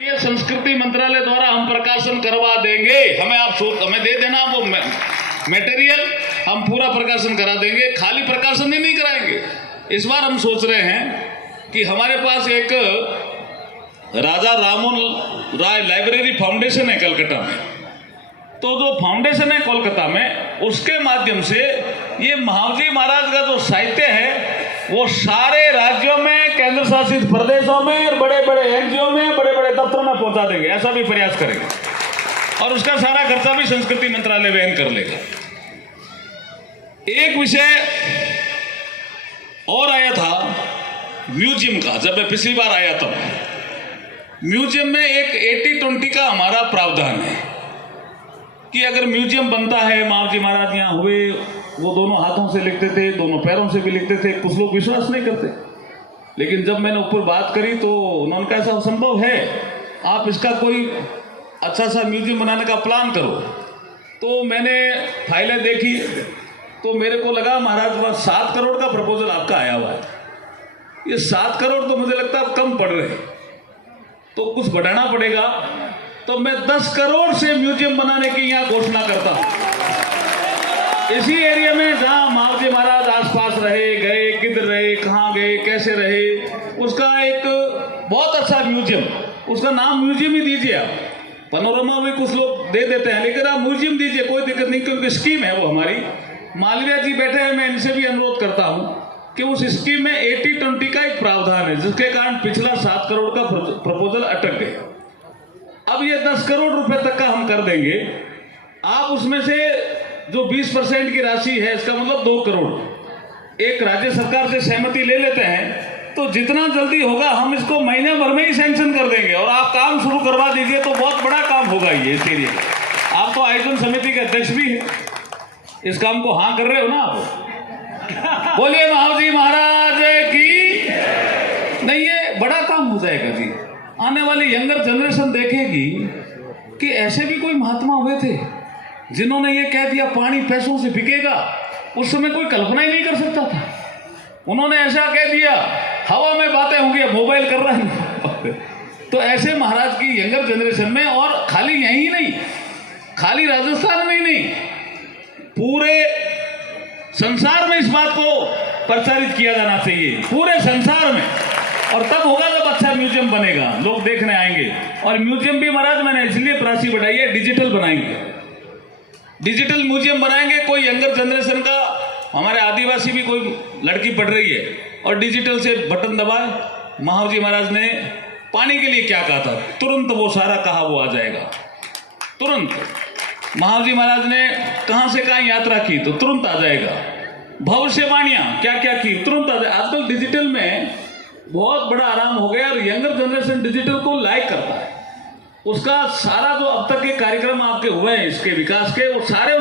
ये संस्कृति मंत्रालय द्वारा हम प्रकाशन करवा देंगे। हमें दे देना वो मटेरियल, हम पूरा प्रकाशन करा देंगे। खाली प्रकाशन ही नहीं कराएंगे। इस बार हम सोच रहे हैं कि हमारे पास एक राजा राममोहन राय लाइब्रेरी फाउंडेशन है कलकत्ता में। तो जो फाउंडेशन है कोलकाता में, उसके माध्यम से ये महावजी महाराज का जो साहित्य है वो सारे राज्यों में, केंद्र शासित प्रदेशों में, बड़े बड़े एनजीओ में, बड़े बड़े दफ्तरों में पहुंचा देंगे। ऐसा भी प्रयास करेंगे और उसका सारा खर्चा भी संस्कृति मंत्रालय वहन कर लेगा। एक विषय और आया था म्यूजियम का। जब मैं पिछली बार आया तब म्यूजियम में एक 80-20 का हमारा प्रावधान है कि अगर म्यूजियम बनता है, महावजी महाराज यहाँ हुए, वो दोनों हाथों से लिखते थे, दोनों पैरों से भी लिखते थे। कुछ लोग विश्वास नहीं करते, लेकिन जब मैंने ऊपर बात करी तो उन्होंने कहा ऐसा संभव है, आप इसका कोई अच्छा सा म्यूजियम बनाने का प्लान करो। तो मैंने फाइलें देखी तो मेरे को लगा महाराज के पास 7 करोड़ का प्रपोजल आपका आया हुआ है। ये 7 करोड़ तो मुझे लगता है कम पड़ रहे, तो कुछ बढ़ाना पड़ेगा। तो मैं 10 करोड़ से म्यूजियम बनाने की यहाँ घोषणा करता हूँ। इसी एरिया में जहाँ महावजी महाराज आसपास रहे, गए, किधर रहे, कहाँ गए, कैसे रहे, उसका एक बहुत अच्छा म्यूजियम, उसका नाम म्यूजियम ही दीजिए आप। पनोरमा भी कुछ लोग दे देते हैं, लेकिन आप म्यूजियम दीजिए, कोई दिक्कत नहीं, क्योंकि स्कीम है वो हमारी। मालवीय जी बैठे हैं, मैं इनसे भी अनुरोध करता हूँ कि उस स्कीम में 80-20 का एक प्रावधान है, जिसके कारण पिछला 7 करोड़ का प्रपोजल अटक गया। अब ये 10 करोड़ रुपए तक का हम कर देंगे। आप उसमें से जो 20% की राशि है, इसका मतलब 2 करोड़ एक राज्य सरकार से सहमति ले लेते हैं, तो जितना जल्दी होगा हम इसको महीने भर में ही सैंक्शन कर देंगे और आप काम शुरू करवा दीजिए। तो बहुत बड़ा काम होगा ये इसके लिए। आप तो आयोजन समिति के अध्यक्ष भी हैं, इस काम को हाँ कर रहे हो ना आप? बोलिए महावजी महाराज की। नहीं, ये बड़ा काम हो जाएगा जी। आने वाली यंगर जनरेशन देखेगी कि ऐसे भी कोई महात्मा हुए थे जिन्होंने ये कह दिया पानी पैसों से बिकेगा। उस समय कोई कल्पना ही नहीं कर सकता था। उन्होंने ऐसा कह दिया, हवा में बातें होंगी, मोबाइल कर रहा है। तो ऐसे महाराज की यंगर जनरेशन में, और खाली यही नहीं, खाली राजस्थान में ही नहीं, पूरे संसार में इस बात को प्रचारित किया जाना चाहिए, पूरे संसार में। और तब होगा जब अच्छा म्यूजियम बनेगा, लोग देखने आएंगे। और म्यूजियम भी महाराज मैंने इसलिए राशि बढ़ाई है, डिजिटल बनाएंगे, डिजिटल म्यूजियम बनाएंगे। कोई यंगर जनरेशन का, हमारे आदिवासी भी कोई लड़की पढ़ रही है और डिजिटल से बटन दबाए, महावजी महाराज ने पानी के लिए क्या कहा था, तुरंत वो सारा कहा वो आ जाएगा। तुरंत महावजी महाराज ने कहां से कहां यात्रा की तो तुरंत आ जाएगा। भविष्यवाणियां क्या क्या की तुरंत आ जाएगा। आजकल डिजिटल में बहुत बड़ा आराम हो गया और यंगर जनरेशन डिजिटल को लाइक करता है। उसका सारा जो अब तक के कार्यक्रम आपके हुए हैं इसके विकास के, वो सारे